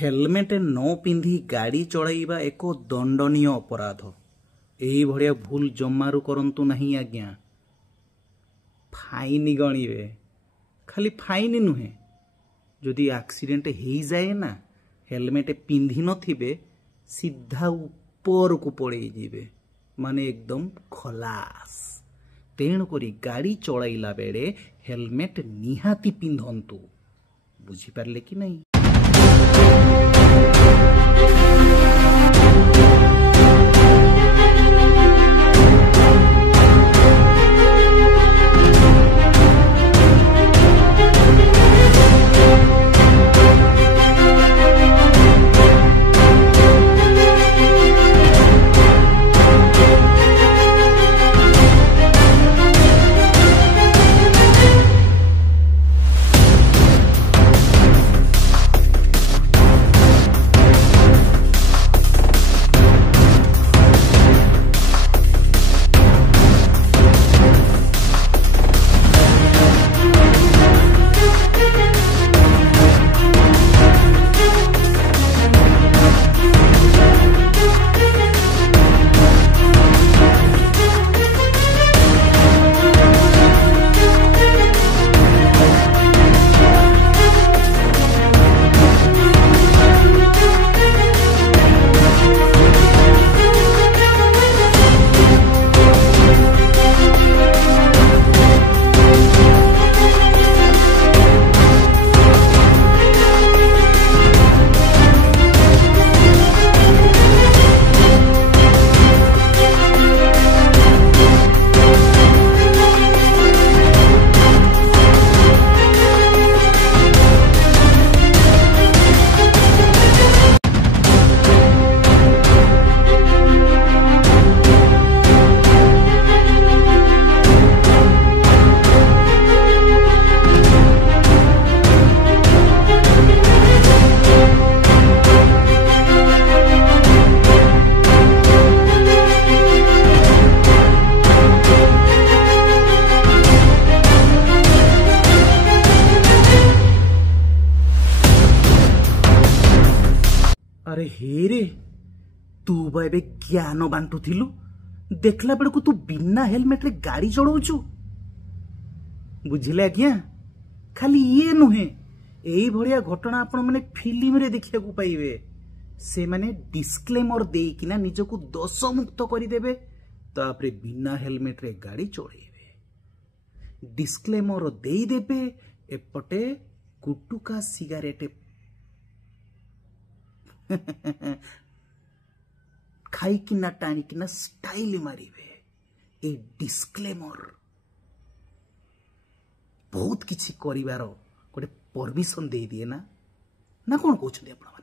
Helmet न पिंधि गाड़ी चलाइबा एक दंडनीय अपराध। एही भड़िया भूल जमारू करंतु नहीं आज्ञा। फाइन गणिबे, खाली फाइन नुहे, जदि एक्सीडेंट हो जाए ना हेलमेट पिंधि नथिबे सीधा ऊपर को पड़े जीवे, माने एकदम खलास। तेणुकरी गाड़ी चलाइला बेले हेलमेट निहाती पिंधंतु। बुझी पारले कि नहीं? अरे हे रे, तू बे ज्ञान बांटुथिलु, देखला बेलू तू बिना हेलमेट रे गाड़ी चलाउछु। बुझिले आज्ञा? खाली ये नुहे, एई भड़िया घटना आपण माने फिल्म रे देखिया को पाइबे। से माने डिस्क्लेमर देकिना निजको दोष मुक्त करि देबे, तापरे बिना हेलमेट रे गाड़ी चलाइबे। डिस्क्लेमर देई देबे, एपटे गुटुका सिगारेट खाई किना टाणी किना स्टाइल मारिबे। ए डिस्क्लेमर बहुत किछि करिवार गोटे परमिशन दे दिए ना। ना कौन कहते आप?